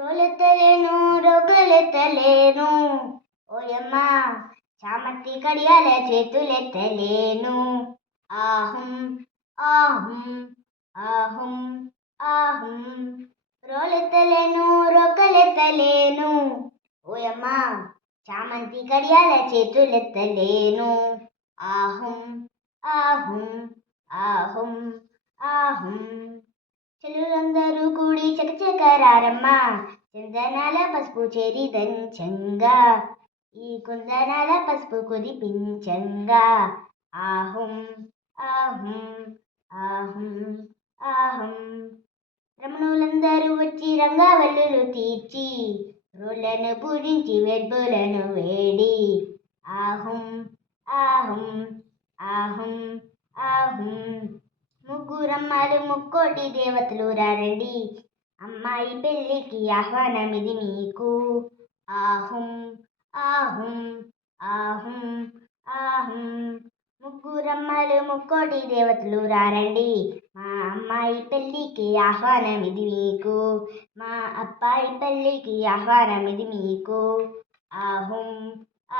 రోలెత్తలేను రోకలెత్తలేను ఓయమ్మ చామంతి కడియాల చేతులెత్తలేను. ఆహుం ఆహుం ఆహుం ఆహుం. రోలెత్తలేను రోకలెత్తలేను ఓయమ్మ చామంతి కడియాల చేతులెత్తలేను. ఆహుం ఆహుం ఆహుం ఆహుం. చెల్లులందరూ కూడి చకచకరారమ్మ. చందనాల పసుపు చేరి దంచంగా ఈ కుందనాల పసుపు కుదిపించంగా. ఆహుం ఆహుం ఆహుం ఆహుం. రమణులందరూ వచ్చి రంగవల్లులు తీర్చి రోళ్ళను పూజించి వెల్పులను వేడి ఆహుం ఆహుం ఆహుం ఆహుం ముగ్గురమ్మలు ముక్కోటి దేవతలు రారండి. అమ్మాయి పెళ్ళికి ఆహ్వానం ఇది మీకు ఆహుం ఆహుం ఆహుం ఆహుం. ముగ్గురమ్మలు ముక్కోటి దేవతలు రారండి. మా అమ్మాయి పెళ్ళికి ఆహ్వానం ఇది మీకు మా అబ్బాయి పెళ్ళికి ఆహ్వానం ఇది మీకు ఆహుం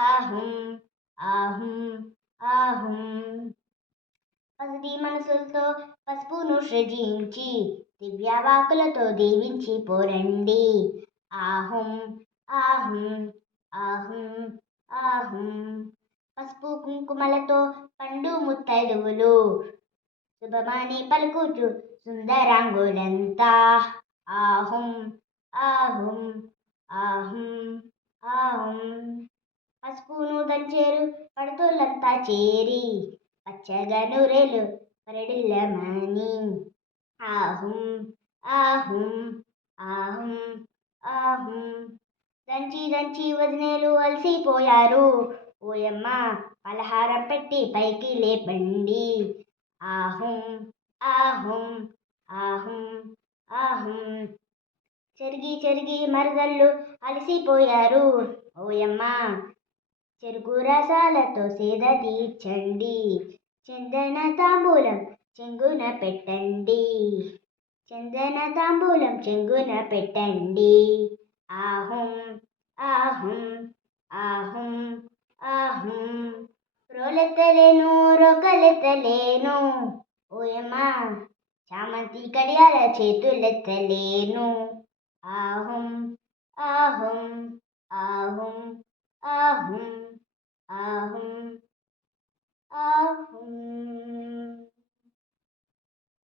ఆహుం ఆహుం ఆహుం. పసిడి మనసులతో పసుపును సృజించి దివ్యవాకులతో దీవించి పోరండి. ఆహుం ఆహుం ఆహుం ఆహుం. పసుపు కుంకుమలతో పండు ముత్తైదువులు శుభమాని పలుకుచు సుందరాంగులంతా. ఆహుం ఆహుం ఆహుం ఆహుం. పసుపును దంచేరు పడుతులంతా చేరి పచ్చగా నూరెలు పరడిల్లమని ఆహుం ఆహుం ఆహుం ఆహుం. దంచి దంచి వదినేలు అలసిపోయారు. ఓయమ్మ పలహారం పెట్టి పైకి లేపండి. ఆహుం ఆహుం ఆహుం ఆహుం. చెరిగి చెరిగి మరదళ్ళు అలసిపోయారు. ఓయమ్మ చెరుకు రసాలతో సేద తీర్చండి. చందన తాంబూలం చెంగున పెట్టండి. చందన తాంబూలం చెంగున పెట్టండి. ఆహుం ఆహుం ఆహుం ఆహుం. రోలెత్తలేను రొకలెత్తలేను. ఓయమ్మా చామంతి కడియాల చేతులెత్తలేను. ఆహుం ఆహుం ఆహుం ఆహుం ఆహుం. ఆహుం